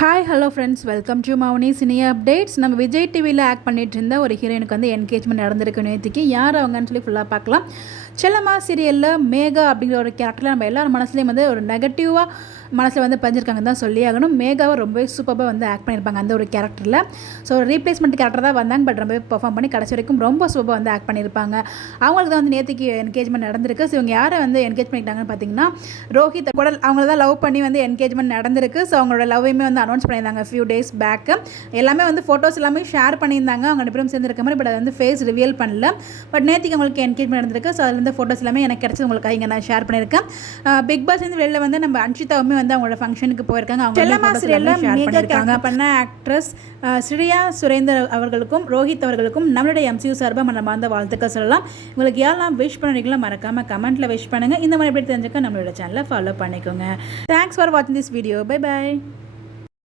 Hi hello friends, welcome to Mouni cine updates. நம்ம விஜய் டிவியில் act பண்ணிட்டு இருந்த ஒரு ஹீரோயினுக்கு வந்து என்கேஜ்மெண்ட் நடந்திருக்கு நேற்றுக்கு. யார் அவங்கன்னு சொல்லி ஃபுல்லாக பார்க்கலாம். செல்லம்மா சீரியலில் மேகா அப்படிங்கிற ஒரு கேரக்டரில் நம்ம எல்லாரும் மனசுலேயும் வந்து ஒரு நெகட்டிவாக மனசில் வந்து பதிஞ்சிருக்காங்க தான் சொல்லி ஆகணும். மேகாவை ரொம்பவே சூப்பராக வந்து ஆக்ட் பண்ணியிருப்பாங்க அந்த ஒரு கேரக்டரில். ஸோ ரீப்ளேஸ்மெண்ட் கேரக்டர் தான் வந்தாங்க, பட் ரொம்பவே பெர்ஃபார்ம் பண்ணி கடைசி வரைக்கும் ரொம்ப சூப்பராக வந்து ஆக்ட் பண்ணியிருப்பாங்க. அவங்களுக்கு தான் வந்து நேற்றுக்கு என்கேஜ்மெண்ட் நடந்திருக்கு. ஸோ இவங்க யாரை வந்து என்கேஜ் பண்ணிட்டாங்கன்னு பார்த்தீங்கன்னா, ரோஹித் கூட அவங்கள தான் லவ் பண்ணி வந்து என்கேஜ்மெண்ட் நடந்திருக்கு. ஸோ அவங்களோட லவ்வையுமே வந்து அனௌன்ஸ் பண்ணியிருந்தாங்க ஃபியூ டேஸ் பேக்கு. எல்லாமே வந்து ஃபோட்டோஸ் எல்லாமே ஷேர் பண்ணியிருந்தாங்க அவங்க ரெண்டு பேரும் சேர்ந்துருக்க மாதிரி. பட் அதை வந்து ஃபேஸ் ரிவீல் பண்ணல. பட் நேற்றுக்கு அவங்களுக்கு என்கேஜ்மெண்ட் நடந்திருக்கு. ஸோ அதில் வந்து ஃபோட்டோஸ் எல்லாமே எனக்கு கிடச்சி உங்களுக்கு இங்கே நான் ஷேர் பண்ணியிருக்கேன். பிக் பாஸ் வந்து வெளியில் வந்து நம்ம அன்ஷிதாவுமே வந்து அவங்களோட ஃபங்க்ஷனுக்கு போயிருக்காங்க. அவங்க செல்லம்மா சீரியலில் ஷேர் பண்ணியிருக்காங்க. பண்ண ஆக்ட்ரஸ் ஸ்ரீயா சுரேந்தர் அவர்களுக்கும் ரோஹித் அவர்களுக்கும் நம்மளுடைய MCU சார்பாக நம்ம அந்த வாழ்த்துக்கள் சொல்லலாம். உங்களுக்கு யாரெல்லாம் விஷ் பண்ணுறீங்களோ மறக்காமல் கமெண்ட்டில் விஷ் பண்ணுங்கள். இந்த மாதிரி எப்படி தெரிஞ்சுக்க நம்மளோட சேனலை ஃபாலோ பண்ணிக்கோங்க. தேங்க்ஸ் ஃபார் வாட்சிங் திஸ் வீடியோ. Bye by.